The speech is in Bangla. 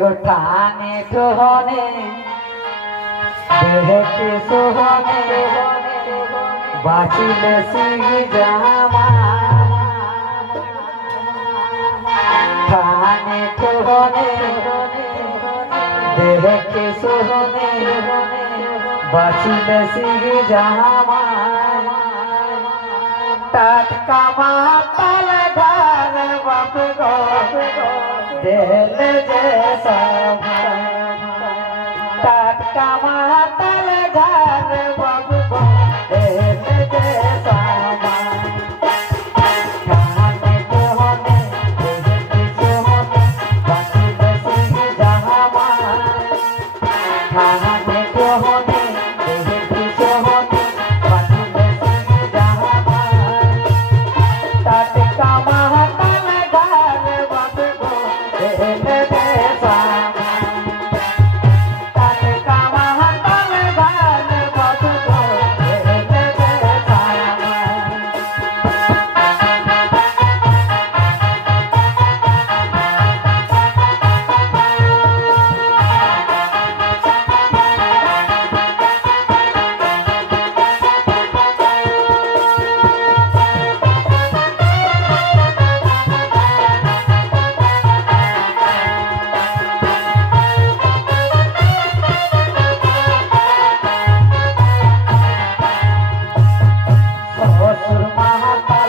গো ঠানে ঠোহনে দেহকে সোহনে, বাঁচিলে সিগি জামা। ঠানে ঠোহনে দেহকে সোহনে, বাঁচিলে সিগি জামা। টাটকা মাতাল दिल जैसा Guru Mahaprabhu.